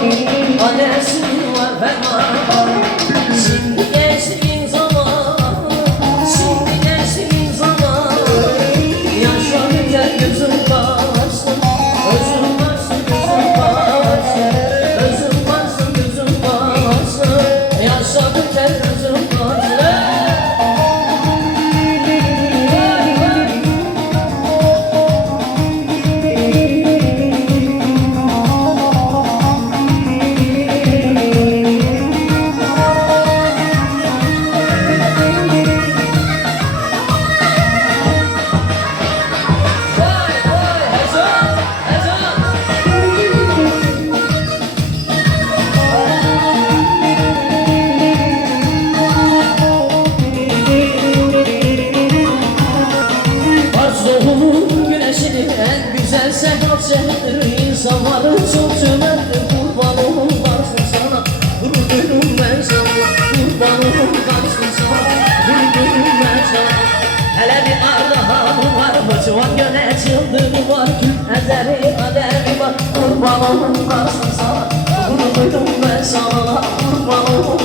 Adresin var ben Şimdi dertleri kaderime Kurban olun kalsın sana Vurduydum ben sana Kurban olun